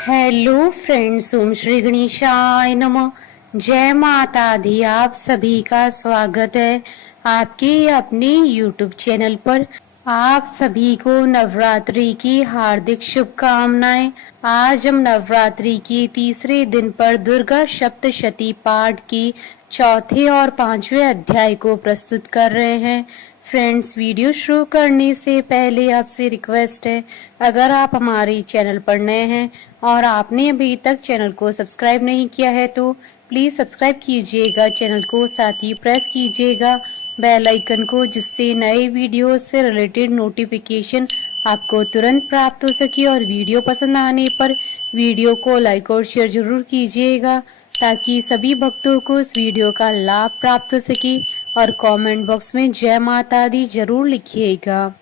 Hello friends, ओम श्री गणेशाय नमः। जय माता दी। आप सभी का स्वागत है आपके अपने यूट्यूब चैनल पर। आप सभी को नवरात्रि की हार्दिक शुभकामनाएं। आज हम नवरात्रि के तीसरे दिन पर दुर्गा सप्तशती पाठ की चौथे और पांचवें अध्याय को प्रस्तुत कर रहे हैं। फ्रेंड्स, वीडियो शुरू करने से पहले आपसे रिक्वेस्ट है, अगर आप हमारे चैनल पर नए हैं और आपने अभी तक चैनल को सब्सक्राइब नहीं किया है तो प्लीज सब्सक्राइब कीजिएगा चैनल को, साथ ही प्रेस कीजिएगा बेल आइकन को, जिससे नए वीडियो से रिलेटेड नोटिफिकेशन आपको तुरंत प्राप्त हो सके। और वीडियो पसंद आने पर वीडियो को लाइक और शेयर जरूर कीजिएगा ताकि सभी भक्तों को इस वीडियो का लाभ प्राप्त हो सके। और कमेंट बॉक्स में जय माता दी जरूर लिखिएगा।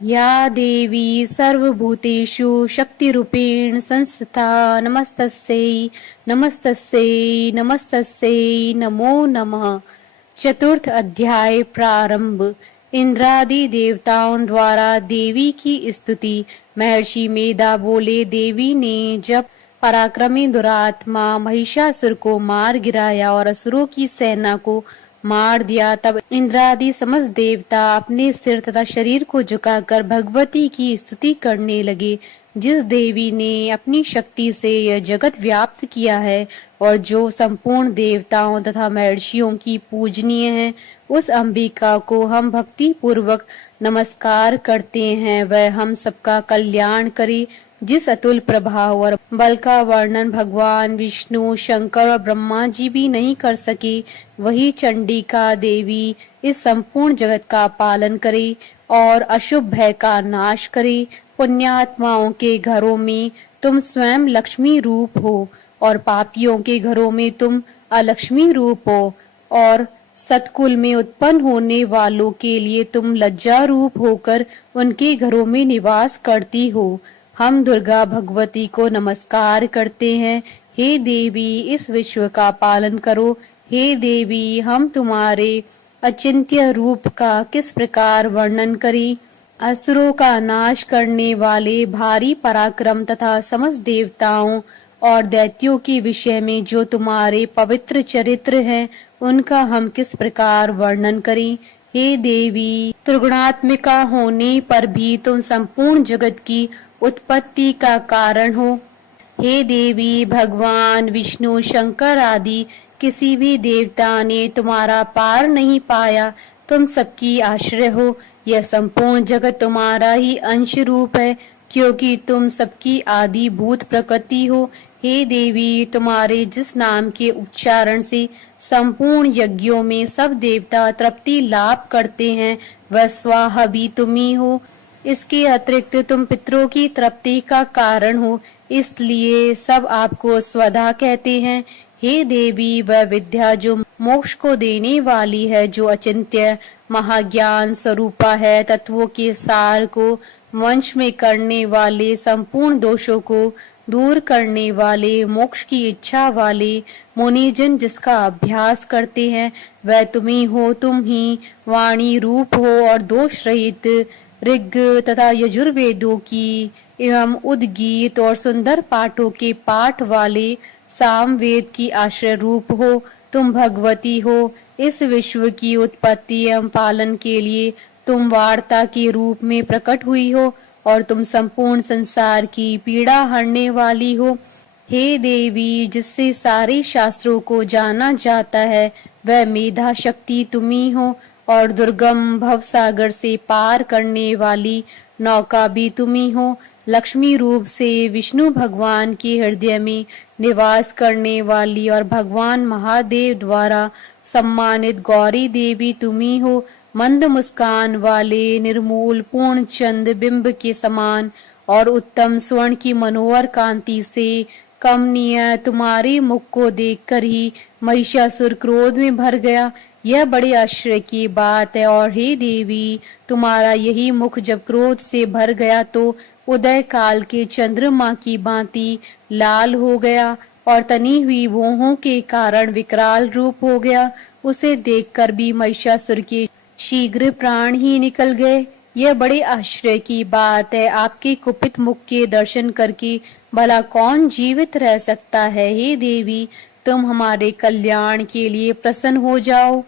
या देवी सर्वभूतेषु शक्तिरूपेण संस्थिता नमस्तस्यै नमस्तस्यै नमस्तस्यै नमो नमः। चतुर्थ अध्याय प्रारंभ। इंद्रादि देवताओं द्वारा देवी की स्तुति। महर्षि मेधा बोले, देवी ने जब पराक्रमी दुरात्मा महिषासुर को मार गिराया और असुरों की सेना को मार दिया, तब इंद्रादि समस्त देवता अपने सिर तथा शरीर को झुकाकर भगवती की स्तुति करने लगे। जिस देवी ने अपनी शक्ति से यह जगत व्याप्त किया है और जो संपूर्ण देवताओं तथा महर्षियों की पूजनीय है, उस अंबिका को हम भक्ति पूर्वक नमस्कार करते हैं। वह हम सबका कल्याण करे। जिस अतुल प्रभाव और बल का वर्णन भगवान विष्णु, शंकर और ब्रह्मा जी भी नहीं कर सके, वही चंडिका देवी इस संपूर्ण जगत का पालन करे और अशुभ भय का नाश करे। पुण्यात्माओं के घरों में तुम स्वयं लक्ष्मी रूप हो और पापियों के घरों में तुम अलक्ष्मी रूप हो, और सतकुल में उत्पन्न होने वालों के लिए तुम लज्जा रूप होकर उनके घरों में निवास करती हो। हम दुर्गा भगवती को नमस्कार करते हैं। हे देवी, इस विश्व का पालन करो। हे देवी, हम तुम्हारे अचिंत्य रूप का किस प्रकार वर्णन करें। असुरों का नाश करने वाले भारी पराक्रम तथा समस्त देवताओं और दैत्यों के विषय में जो तुम्हारे पवित्र चरित्र हैं, उनका हम किस प्रकार वर्णन करें। हे देवी, त्रिगुणात्मिका होने पर भी तुम संपूर्ण जगत की उत्पत्ति का कारण हो। हे देवी, भगवान विष्णु, शंकर आदि किसी भी देवता ने तुम्हारा पार नहीं पाया। तुम सबकी आश्रय हो। यह संपूर्ण जगत तुम्हारा ही अंश रूप है, क्योंकि तुम सबकी आदि भूत प्रकृति हो। हे देवी, तुम्हारे जिस नाम के उच्चारण से संपूर्ण यज्ञों में सब देवता तृप्ति लाभ करते हैं, वह स्वाहा भी तुम्ही हो। इसके अतिरिक्त तुम पितरों की तृप्ति का कारण हो, इसलिए सब आपको स्वधा कहते हैं। हे देवी, वह विद्या जो मोक्ष को देने वाली है, जो अचिंत्य महाज्ञान स्वरूपा है, तत्वों के सार को वंश में करने वाले, संपूर्ण दोषों को दूर करने वाले, मोक्ष की इच्छा वाले मुनिजन जिसका अभ्यास करते हैं, वह तुम ही हो। तुम ही वाणी रूप हो और दोष रहित ऋग तथा यजुर्वेदों की एवं उद्गीत और सुंदर पाठों के पाठ वाले सामवेद की आश्रय रूप हो। तुम भगवती हो। इस विश्व की उत्पत्ति एवं पालन के लिए तुम वार्ता के रूप में प्रकट हुई हो और तुम संपूर्ण संसार की पीड़ा हरने वाली हो। हे देवी, जिससे सारे शास्त्रों को जाना जाता है, वह मेधा शक्ति तुम्ही हो और दुर्गम भवसागर से पार करने वाली नौका भी तुम्ही हो। लक्ष्मी रूप से विष्णु भगवान के हृदय में निवास करने वाली और भगवान महादेव द्वारा सम्मानित गौरी देवी तुम्ही हो। मंद मुस्कान वाले निर्मूल पूर्ण चंद बिंब के समान और उत्तम स्वर्ण की मनोहर कांति से कमनीय तुम्हारे मुख को देखकर ही महिषासुर क्रोध में भर गया। यह बड़े आश्चर्य की बात है। और हे देवी, तुम्हारा यही मुख जब क्रोध से भर गया तो उदय काल के चंद्रमा की भांति लाल हो गया और तनी हुई भौहों के कारण विकराल रूप हो गया। उसे देखकर भी महिषासुर के शीघ्र प्राण ही निकल गए। यह बड़े आश्चर्य की बात है। आपके कुपित मुख के दर्शन करके भला कौन जीवित रह सकता है। हे देवी, तुम हमारे कल्याण के लिए प्रसन्न हो जाओ।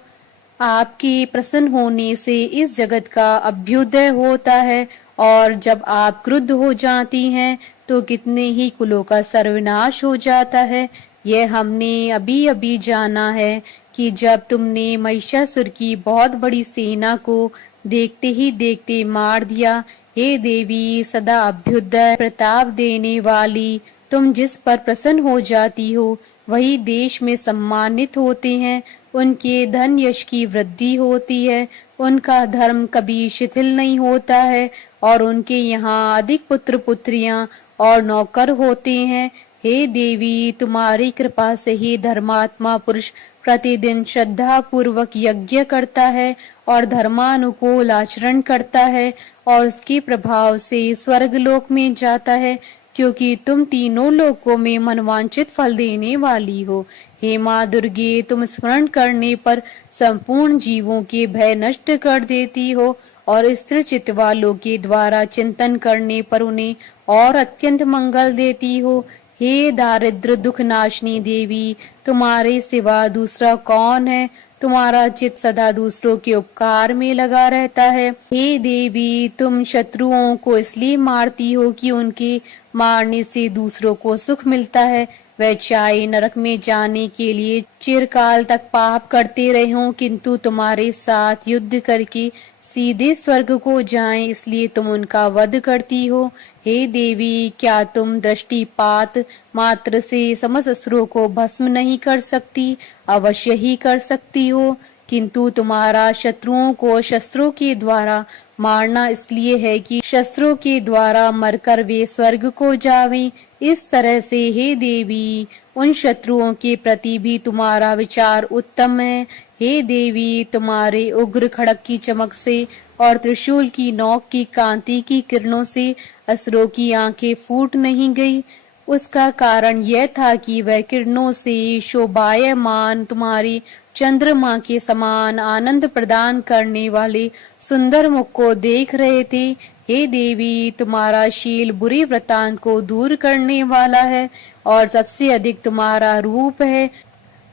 आपके प्रसन्न होने से इस जगत का अभ्युदय होता है, और जब आप क्रुद्ध हो जाती हैं तो कितने ही कुलों का सर्वनाश हो जाता है। यह हमने अभी अभी जाना है कि जब तुमने महिषासुर की बहुत बड़ी सेना को देखते ही देखते मार दिया। हे देवी, सदा अभ्युदय प्रताप देने वाली, तुम जिस पर प्रसन्न हो जाती हो वही देश में सम्मानित होते हैं। उनके धन यश की वृद्धि होती है, उनका धर्म कभी शिथिल नहीं होता है, और उनके यहाँ अधिक पुत्र पुत्रियां और नौकर होते हैं। हे देवी, तुम्हारी कृपा से ही धर्मात्मा पुरुष प्रतिदिन श्रद्धा पूर्वक यज्ञ करता है और धर्मानुकूल आचरण करता है, और उसके प्रभाव से स्वर्गलोक में जाता है, क्योंकि तुम तीनों लोकों में मनवांचित फल देने वाली हो। हे माँ दुर्गे, तुम स्मरण करने पर संपूर्ण जीवों के भय नष्ट कर देती हो, और स्थिर चित्त वालों के द्वारा चिंतन करने पर उन्हें और अत्यंत मंगल देती हो। हे दारिद्र दुख नाशनी देवी, तुम्हारे सिवा दूसरा कौन है। तुम्हारा चित सदा दूसरों के उपकार में लगा रहता है। हे देवी, तुम शत्रुओं को इसलिए मारती हो कि उनके मारने से दूसरों को सुख मिलता है। वह चाहे नरक में जाने के लिए चिरकाल तक पाप करते रहे हों, किंतु तुम्हारे साथ युद्ध करके सीधे स्वर्ग को जाएं, इसलिए तुम उनका वध करती हो। हे देवी, क्या तुम दृष्टिपात मात्र से समस्त असुरों को भस्म नहीं कर सकती? अवश्य ही कर सकती हो, किंतु तुम्हारा शत्रुओं को शस्त्रों के द्वारा मारना इसलिए है कि शस्त्रों के द्वारा मरकर वे स्वर्ग को जावें। इस तरह से हे देवी, उन शत्रुओं के प्रति भी तुम्हारा विचार उत्तम है। हे देवी, तुम्हारे उग्र खड़क की चमक से और त्रिशूल की नोक की कांति की किरणों से असुरों की आंखें फूट नहीं गई। उसका कारण यह था कि वह किरणों से शोभायमान तुम्हारी चंद्रमा के समान आनंद प्रदान करने वाले सुंदर मुख को देख रहे थे। हे देवी, तुम्हारा शील बुरी वृत्तांत को दूर करने वाला है, और सबसे अधिक तुम्हारा रूप है,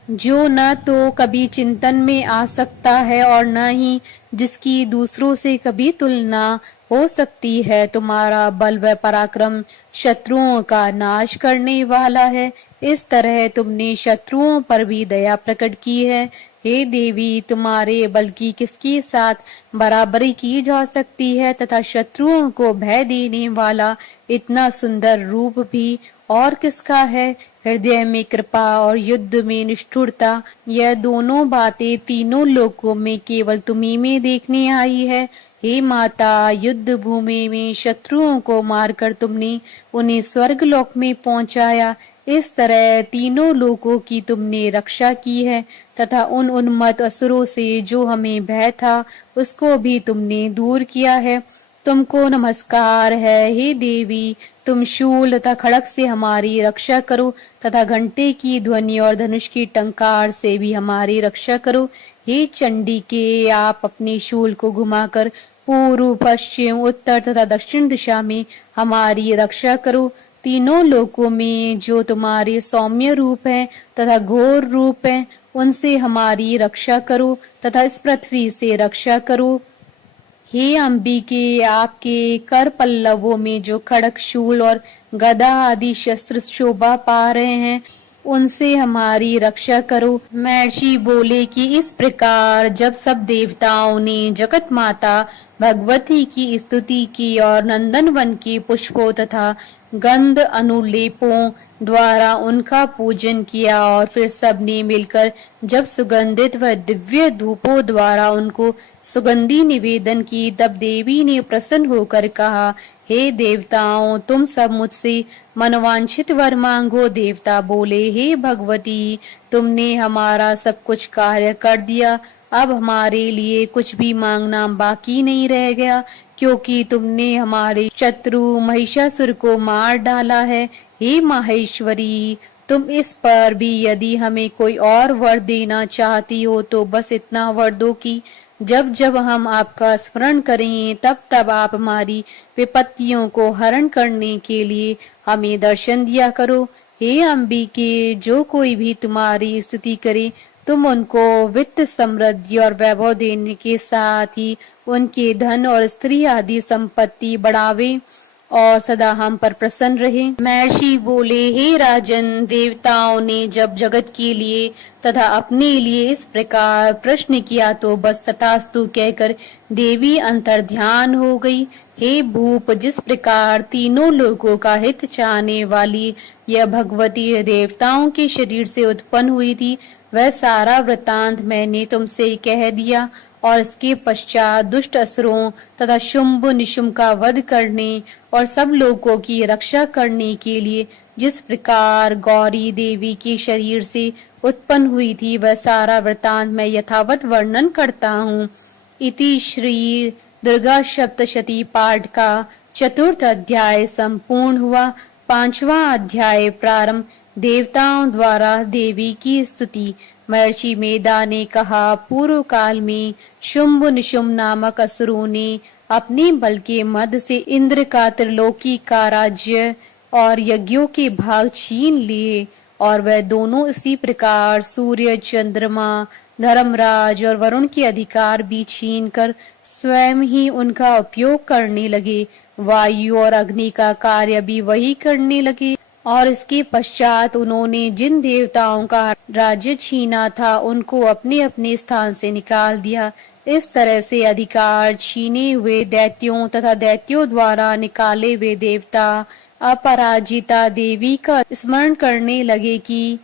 जो न तो कभी चिंतन में आ सकता है और न ही जिसकी दूसरों से कभी तुलना हो सकती है। तुम्हारा बल व पराक्रम शत्रुओं का नाश करने वाला है। इस तरह तुमने शत्रुओं पर भी दया प्रकट की है। हे देवी, तुम्हारे बल की किसके साथ बराबरी की जा सकती है, तथा शत्रुओं को भय देने वाला इतना सुंदर रूप भी और किसका है। हृदय में कृपा और युद्ध में निष्ठुरता, यह दोनों बातें तीनों लोकों में केवल तुम्ही में देखने आई है। हे माता, युद्ध भूमि में शत्रुओं को मारकर तुमने उन्हें स्वर्ग लोक में पहुंचाया। इस तरह तीनों लोकों की तुमने रक्षा की है, तथा उन उन्मत्त असुरों से जो हमें भय था उसको भी तुमने दूर किया है। तुमको नमस्कार है। हे देवी, तुम शूल तथा खड़ग से हमारी रक्षा करो, तथा घंटे की ध्वनि और धनुष की टंकार से भी हमारी रक्षा करो। हे चंडी के, आप अपने शूल को घुमाकर पूर्व पश्चिम उत्तर तथा दक्षिण दिशा में हमारी रक्षा करो। तीनों लोकों में जो तुम्हारे सौम्य रूप हैं तथा घोर रूप हैं, उनसे हमारी रक्षा करो, तथा इस पृथ्वी से रक्षा करो। हे अंबिके, आपके कर पल्लवों में जो खड़ग शूल और गदा आदि शस्त्र शोभा पा रहे हैं, उनसे हमारी रक्षा करो। महर्षि बोले कि इस प्रकार जब सब देवताओं ने जगत माता भगवती की स्तुति की और नंदन वन के पुष्पों तथा गंध अनुलेपों द्वारा उनका पूजन किया, और फिर सबने मिलकर जब सुगंधित व दिव्य धूपों द्वारा उनको सुगंधी निवेदन की, तब देवी ने प्रसन्न होकर कहा, हे देवताओं, तुम सब मुझसे मनवांछित वर मांगो। देवता बोले, हे भगवती, तुमने हमारा सब कुछ कार्य कर दिया, अब हमारे लिए कुछ भी मांगना बाकी नहीं रह गया, क्योंकि तुमने हमारे शत्रु महिषासुर को मार डाला है। हे माहेश्वरी, तुम इस पर भी यदि हमें कोई और वर देना चाहती हो तो बस इतना वर दो कि जब जब हम आपका स्मरण करें तब तब आप हमारी विपत्तियों को हरण करने के लिए हमें दर्शन दिया करो। हे अंबिके, जो कोई भी तुम्हारी स्तुति करे तुम उनको वित्त, समृद्धि और वैभव देने के साथ ही उनके धन और स्त्री आदि संपत्ति बढ़ावे और सदा हम पर प्रसन्न रहे। महर्षि बोले, हे राजन, देवताओं ने जब जगत के लिए तथा अपने लिए इस प्रकार प्रश्न किया तो बस तथास्तु कहकर देवी अंतर्ध्यान हो गई। हे भूप, जिस प्रकार तीनों लोगों का हित चाहने वाली यह भगवती देवताओं के शरीर से उत्पन्न हुई थी, वह सारा वृतांत मैंने तुमसे कह दिया। और इसके पश्चात दुष्ट असुरों तथा शुंभ निशुंभ का वध करने और सब लोगों की रक्षा करने के लिए जिस प्रकार गौरी देवी के शरीर से उत्पन्न हुई थी, वह सारा वृतांत मैं यथावत वर्णन करता हूँ। इति श्री दुर्गा सप्तशती पाठ का चतुर्थ अध्याय संपूर्ण हुआ। पांचवा अध्याय प्रारंभ। देवताओं द्वारा देवी की स्तुति। महर्षि मेधा ने कहा, पूर्व काल में शुंभ निशुंभ नामक असुरों ने अपने बल के मद से इंद्र का त्रिलोकी का राज्य और यज्ञों के भाग छीन लिए, और वह दोनों इसी प्रकार सूर्य, चंद्रमा, धर्मराज और वरुण के अधिकार भी छीन कर स्वयं ही उनका उपयोग करने लगे। वायु और अग्नि का कार्य भी वही करने लगे, और इसके पश्चात उन्होंने जिन देवताओं का राज्य छीना था उनको अपने अपने स्थान से निकाल दिया। इस तरह से अधिकार छीने हुए दैत्यों तथा दैत्यों द्वारा निकाले हुए देवता अपराजिता देवी का स्मरण करने लगे कि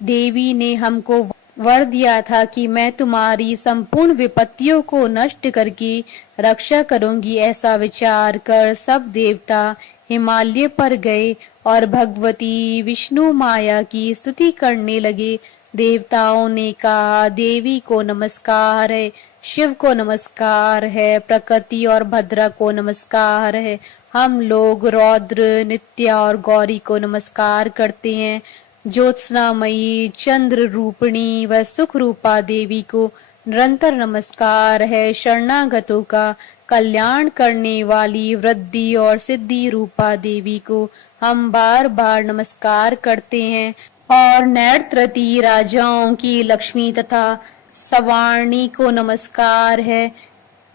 देवी ने हमको वर दिया था कि मैं तुम्हारी संपूर्ण विपत्तियों को नष्ट करके रक्षा करूंगी। ऐसा विचार कर सब देवता हिमालय पर गए और भगवती विष्णु माया की स्तुति करने लगे। देवताओं ने कहा, देवी को नमस्कार है, शिव को नमस्कार है, प्रकृति और भद्रा को नमस्कार है। हम लोग रौद्र, नित्या और गौरी को नमस्कार करते हैं। ज्योत्सनामयी, चंद्र रूपिणी व सुख रूपा देवी को निरंतर नमस्कार है। शरणागतों का कल्याण करने वाली वृद्धि और सिद्धि रूपा देवी को हम बार बार नमस्कार करते हैं। और नैत्रती राजाओं की लक्ष्मी तथा सवाणी को नमस्कार है।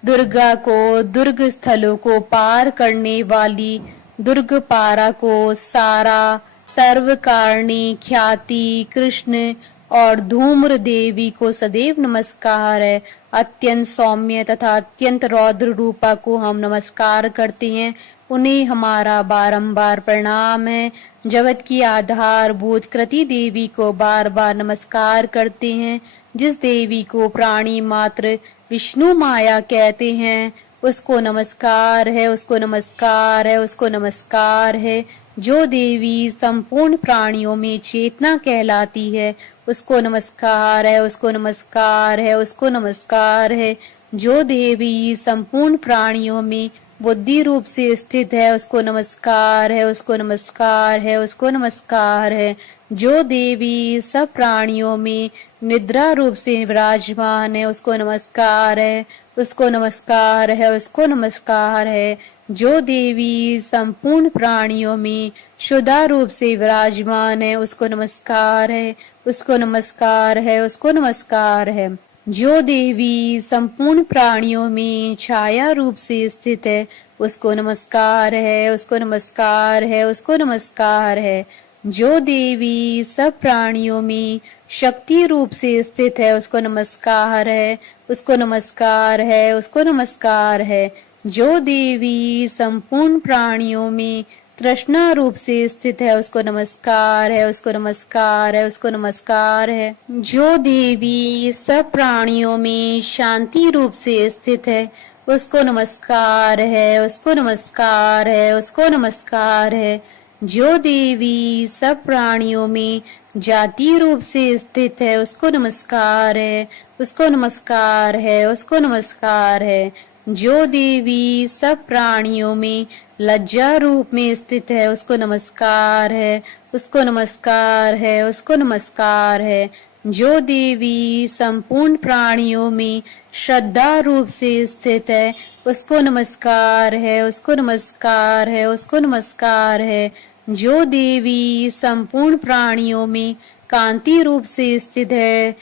दुर्गा को दुर्ग स्थलों को पार करने वाली दुर्ग पारा को सारा, सर्वकारिणी ख्याति कृष्ण और धूम्र देवी को सदैव नमस्कार है। अत्यंत सौम्य तथा अत्यंत रौद्र रूपा को हम नमस्कार करते हैं, उन्हें हमारा बारंबार प्रणाम है। जगत की आधारभूत कृति देवी को बार बार नमस्कार करते हैं। जिस देवी को प्राणी मात्र विष्णु माया कहते हैं, उसको नमस्कार है, उसको नमस्कार है, उसको नमस्कार है। जो देवी संपूर्ण प्राणियों में चेतना कहलाती है, उसको नमस्कार है, उसको नमस्कार है, उसको नमस्कार है। जो देवी संपूर्ण प्राणियों में बुद्धि रूप से स्थित है, उसको नमस्कार है, उसको नमस्कार है, उसको नमस्कार है। जो देवी सब प्राणियों में निद्रा रूप से विराजमान है, उसको नमस्कार है, उसको नमस्कार है, उसको नमस्कार है। जो देवी संपूर्ण प्राणियों में शुद्धा रूप से विराजमान है, उसको नमस्कार है, उसको नमस्कार है, उसको नमस्कार है। जो देवी संपूर्ण प्राणियों में छाया रूप से स्थित है, उसको नमस्कार है, उसको नमस्कार है, उसको नमस्कार है। जो देवी सब प्राणियों में शक्ति रूप से स्थित है, उसको नमस्कार है, उसको नमस्कार है, उसको नमस्कार है। जो देवी संपूर्ण प्राणियों में तृष्णा रूप से स्थित है, उसको नमस्कार है, उसको नमस्कार है, उसको नमस्कार है। जो देवी सब प्राणियों में शांति रूप से स्थित है, उसको नमस्कार है, उसको नमस्कार है, उसको नमस्कार है। जो देवी सब प्राणियों में जाति रूप से स्थित है, उसको नमस्कार है, उसको नमस्कार है, उसको नमस्कार है। जो देवी सब प्राणियों में लज्जा रूप में स्थित है, उसको नमस्कार है, उसको नमस्कार है, उसको नमस्कार है। जो देवी संपूर्ण प्राणियों में श्रद्धा रूप से स्थित है, उसको नमस्कार है, उसको नमस्कार है, उसको नमस्कार है। जो देवी संपूर्ण प्राणियों में कांति रूप से स्थित है,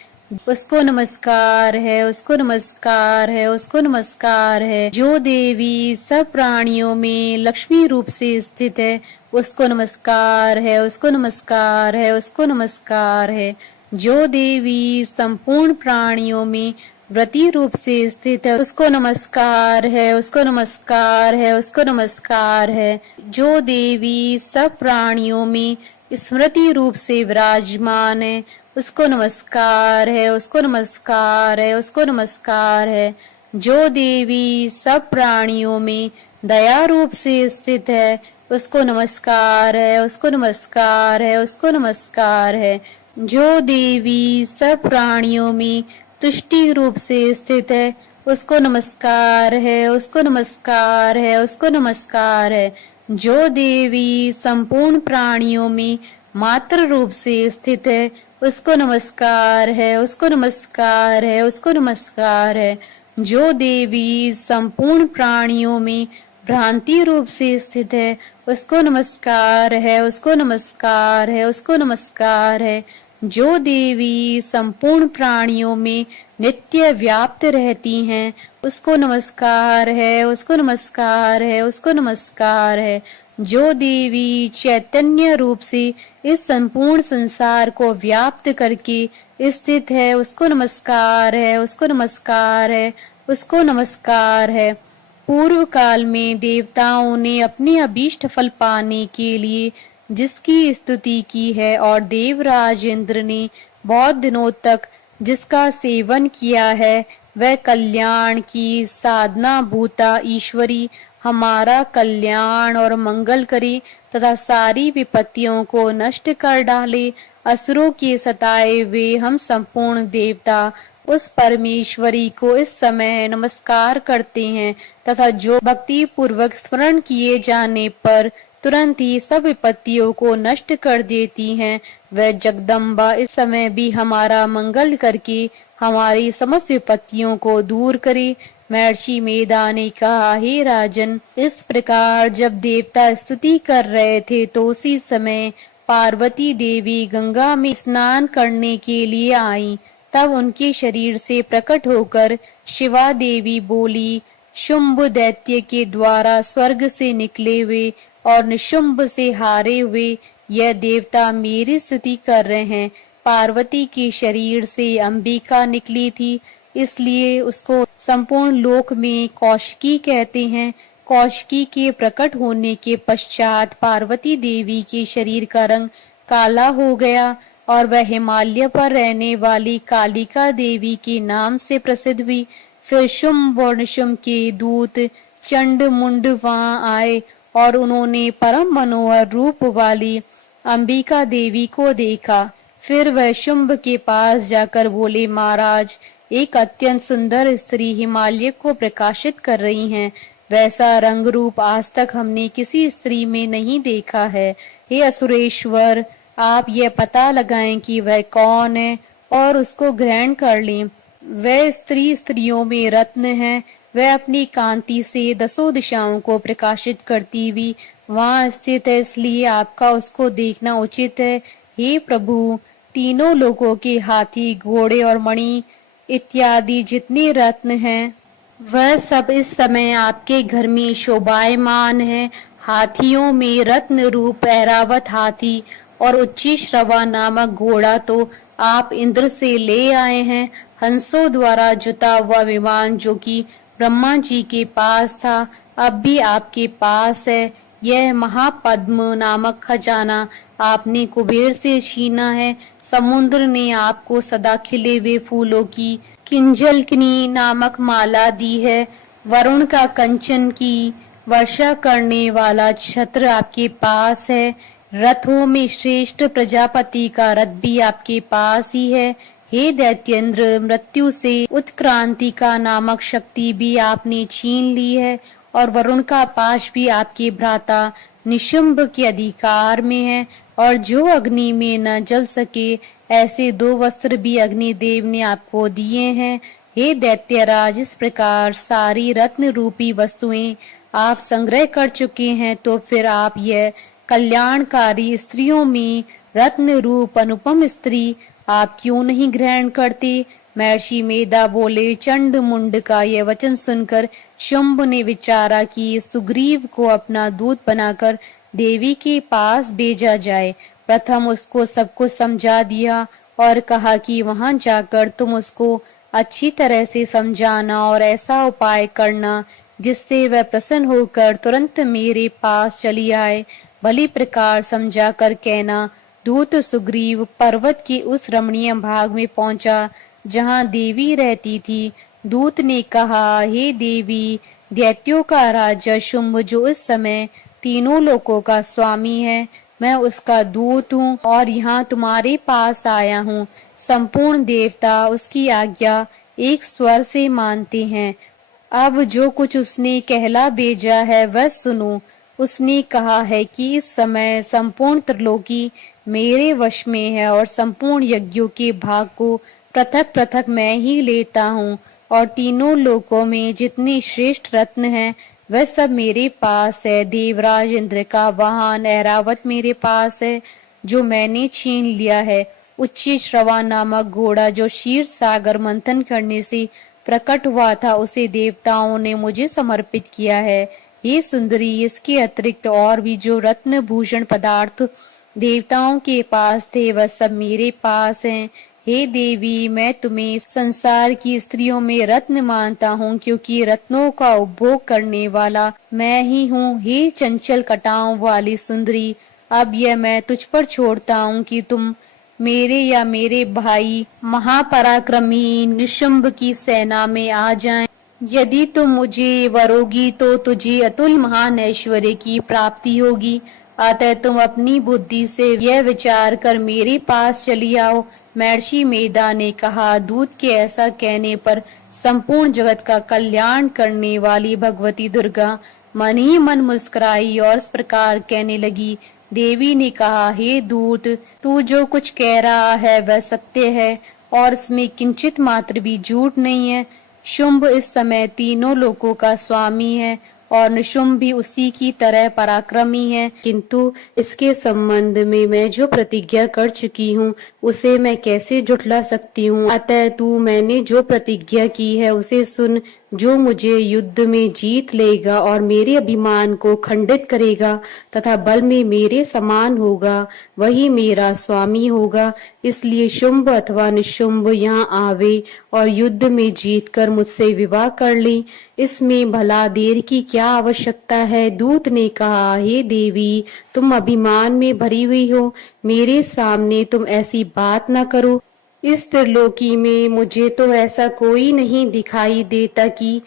उसको नमस्कार है, उसको नमस्कार है, उसको नमस्कार है। जो देवी सब प्राणियों में लक्ष्मी रूप से स्थित है, उसको नमस्कार है, उसको नमस्कार है, उसको नमस्कार है। जो देवी संपूर्ण प्राणियों में व्रती रूप से स्थित है, उसको नमस्कार है, उसको नमस्कार है, उसको नमस्कार है। जो देवी सब प्राणियों में स्मृति रूप से विराजमान है, उसको नमस्कार है, उसको नमस्कार है, उसको नमस्कार है। जो देवी सब प्राणियों में दया रूप से स्थित है, उसको नमस्कार है, उसको नमस्कार है, उसको नमस्कार है। जो देवी सब प्राणियों में तुष्टि रूप से स्थित है, उसको नमस्कार है, उसको नमस्कार है, उसको नमस्कार है। जो देवी संपूर्ण प्राणियों में मात्र रूप से स्थित है, उसको नमस्कार है, उसको नमस्कार है, उसको नमस्कार है। जो देवी संपूर्ण प्राणियों में भ्रांति रूप से स्थित है, उसको नमस्कार है, उसको नमस्कार है, उसको नमस्कार है। जो देवी संपूर्ण प्राणियों में नित्य व्याप्त रहती हैं, उसको नमस्कार है, उसको नमस्कार है, उसको नमस्कार है। जो देवी चैतन्य रूप से इस संपूर्ण संसार को व्याप्त करके स्थित है, उसको नमस्कार है, उसको नमस्कार है, उसको नमस्कार है। पूर्व काल में देवताओं ने अपने अभीष्ट फल पाने के लिए जिसकी स्तुति की है और देवराज इंद्र ने बहुत दिनों तक जिसका सेवन किया है, वह कल्याण की साधना भूता ईश्वरी हमारा कल्याण और मंगल करे तथा सारी विपत्तियों को नष्ट कर डाले। असुरों के सताए हुए हम संपूर्ण देवता उस परमेश्वरी को इस समय नमस्कार करते हैं तथा जो भक्ति पूर्वक स्मरण किए जाने पर तुरंत ही सब विपत्तियों को नष्ट कर देती हैं, वह जगदम्बा इस समय भी हमारा मंगल करके हमारी समस्त विपत्तियों को दूर करे। महर्षि मेधा ने कहा, हे राजन, इस प्रकार जब देवता स्तुति कर रहे थे तो उसी समय पार्वती देवी गंगा में स्नान करने के लिए आई। तब उनके शरीर से प्रकट होकर शिवा देवी बोली, शुंभ दैत्य के द्वारा स्वर्ग से निकले हुए और निशुंभ से हारे हुए यह देवता मेरी स्तुति कर रहे हैं। पार्वती के शरीर से अंबिका निकली थी, इसलिए उसको संपूर्ण लोक में कौशिकी कहते हैं। कौशिकी के प्रकट होने के पश्चात पार्वती देवी के शरीर का रंग काला हो गया और वह हिमालय पर रहने वाली कालिका देवी के नाम से प्रसिद्ध हुई। फिर शुंभ और निशुंभ के दूत चंड मुंड वहां आए और उन्होंने परम मनोहर रूप वाली अंबिका देवी को देखा। फिर वह शुंभ के पास जाकर बोले, महाराज, एक अत्यंत सुंदर स्त्री हिमालय को प्रकाशित कर रही हैं। वैसा रंग रूप आज तक हमने किसी स्त्री में नहीं देखा है। हे असुरेश्वर, आप यह पता लगाएं कि वह कौन है और उसको ग्रहण कर लें। वह स्त्री स्त्रियों में रत्न है। वह अपनी कांति से दसों दिशाओं को प्रकाशित करती हुई वहां स्थित है, इसलिए आपका उसको देखना उचित है। हे प्रभु, तीनों लोगों के हाथी, घोड़े और मणि इत्यादि जितने रत्न हैं, वह सब इस समय आपके घर में शोभायमान है। हाथियों में रत्न रूप ऐरावत हाथी और उच्ची श्रवा नामक घोड़ा तो आप इंद्र से ले आए हैं। हंसों द्वारा जुता हुआ विमान जो कि ब्रह्मा जी के पास था, अब भी आपके पास है। यह महापद्म नामक खजाना आपने कुबेर से छीना है। समुद्र ने आपको सदा खिले हुए फूलों की किंजलकनी नामक माला दी है। वरुण का कंचन की वर्षा करने वाला छत्र आपके पास है। रथों में श्रेष्ठ प्रजापति का रथ भी आपके पास ही है। हे दैत्येंद्र, मृत्यु से उत्क्रांति का नामक शक्ति भी आपने छीन ली है और वरुण का पाश भी आपके भ्राता निशुंभ के अधिकार में है और जो अग्नि में न जल सके ऐसे 2 वस्त्र भी अग्निदेव ने आपको दिए हैं। हे दैत्यराज, इस प्रकार सारी रत्न रूपी वस्तुएं आप संग्रह कर चुके हैं, तो फिर आप यह कल्याणकारी स्त्रियों में रत्न रूप अनुपम स्त्री आप क्यों नहीं ग्रहण करते? महर्षि मेधा बोले। चंड मुंड का यह वचन सुनकर शुंभ ने विचारा कि सुग्रीव को अपना दूत बनाकर देवी के पास भेजा जाए। प्रथम उसको सब कुछ समझा दिया और कहा कि वहां जाकर तुम उसको अच्छी तरह से समझाना और ऐसा उपाय करना जिससे वह प्रसन्न होकर तुरंत मेरे पास चली आए। भली प्रकार समझा कर कहना। दूत सुग्रीव पर्वत के उस रमणीय भाग में पहुंचा जहां देवी रहती थी। दूत ने कहा, हे देवी, दैत्यों का राजा शुंभ जो इस समय तीनों लोकों का स्वामी है, मैं उसका दूत हूँ और यहाँ तुम्हारे पास आया हूँ। संपूर्ण देवता उसकी आज्ञा एक स्वर से मानते हैं। अब जो कुछ उसने कहला भेजा है वह सुनो। उसने कहा है कि इस समय संपूर्ण त्रिलोकी मेरे वश में है और संपूर्ण यज्ञों के भाग को पृथक पृथक मैं ही लेता हूँ और तीनों लोकों में जितने श्रेष्ठ रत्न हैं वह सब मेरे पास है। देवराज इंद्र का वाहन ऐरावत मेरे पास है जो मैंने छीन लिया है। उच्च श्रवा नामक घोड़ा जो क्षीर सागर मंथन करने से प्रकट हुआ था उसे देवताओं ने मुझे समर्पित किया है। ये सुंदरी, इसके अतिरिक्त और भी जो रत्न भूषण पदार्थ देवताओं के पास थे वह सब मेरे पास हैं। हे देवी, मैं तुम्हें संसार की स्त्रियों में रत्न मानता हूँ क्योंकि रत्नों का उपभोग करने वाला मैं ही हूँ। हे चंचल कटाओं वाली सुंदरी, अब यह मैं तुझ पर छोड़ता हूँ कि तुम मेरे या मेरे भाई महापराक्रमी निशुंभ की सेना में आ जाएं। यदि तुम मुझे वरोगी तो तुझे अतुल महान ऐश्वर्य की प्राप्ति होगी। अतः तुम अपनी बुद्धि से यह विचार कर मेरे पास चली आओ। महर्षि मेधा ने कहा। दूत के ऐसा कहने पर संपूर्ण जगत का कल्याण करने वाली भगवती दुर्गा मन ही मन मुस्कुराई और इस प्रकार कहने लगी। देवी ने कहा, हे दूत, तू जो कुछ कह रहा है वह सत्य है और इसमें किंचित मात्र भी झूठ नहीं है। शुंभ इस समय तीनों लोकों का स्वामी है और निशुंभ भी उसी की तरह पराक्रमी है, किंतु इसके संबंध में मैं जो प्रतिज्ञा कर चुकी हूँ उसे मैं कैसे झुठला सकती हूँ। अतः तू मैंने जो प्रतिज्ञा की है उसे सुन। जो मुझे युद्ध में जीत लेगा और मेरे अभिमान को खंडित करेगा तथा बल में मेरे समान होगा वही मेरा स्वामी होगा। इसलिए शुंभ अथवा निशुंभ यहाँ आवे और युद्ध में जीतकर मुझसे विवाह कर ले। इसमें भला देर की क्या आवश्यकता है? दूत ने कहा, हे देवी, तुम अभिमान में भरी हुई हो, मेरे सामने तुम ऐसी बात न करो। इस त्रिलोकी में मुझे तो ऐसा कोई नहीं दिखाई देता कि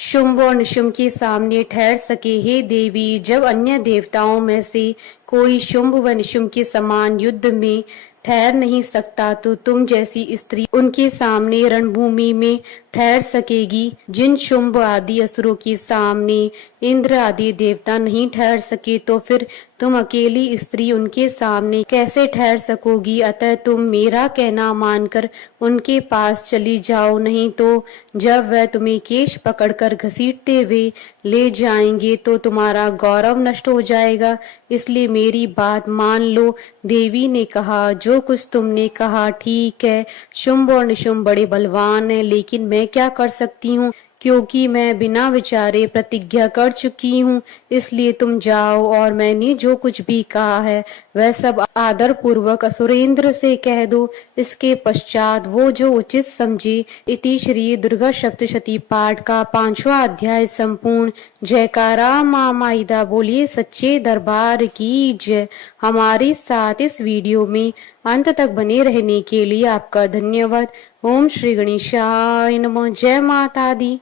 शुंभ और निशुंभ के सामने ठहर सके। हे देवी, जब अन्य देवताओं में से कोई शुंभ व निशुंभ के समान युद्ध में ठहर नहीं सकता तो तुम जैसी स्त्री उनके सामने रणभूमि में ठहर सकेगी। जिन शुंभ आदि असुरों के सामने इंद्र आदि देवता नहीं ठहर सके तो फिर तुम अकेली स्त्री उनके सामने कैसे ठहर सकोगी? अतः तुम मेरा कहना मानकर उनके पास चली जाओ, नहीं तो जब वह तुम्हें केश पकड़कर घसीटते हुए ले जाएंगे तो तुम्हारा गौरव नष्ट हो जाएगा। इसलिए मेरी बात मान लो। देवी ने कहा, जो कुछ तुमने कहा ठीक है। शुंभ और निशुंभ बड़े बलवान हैं, लेकिन मैं क्या कर सकती हूँ क्योंकि मैं बिना विचारे प्रतिज्ञा कर चुकी हूँ। इसलिए तुम जाओ और मैंने जो कुछ भी कहा है वह सब आदर पूर्वक असुरेंद्र से कह दो। इसके पश्चात वो जो उचित समझे। इति श्री दुर्गा सप्तशती पाठ का 5वां अध्याय संपूर्ण। जयकारा माँ माहिदा बोलिए सच्चे दरबार की जय। हमारे साथ इस वीडियो में अंत तक बने रहने के लिए आपका धन्यवाद। ओम श्री गणेशाय नमः। जय माता दी।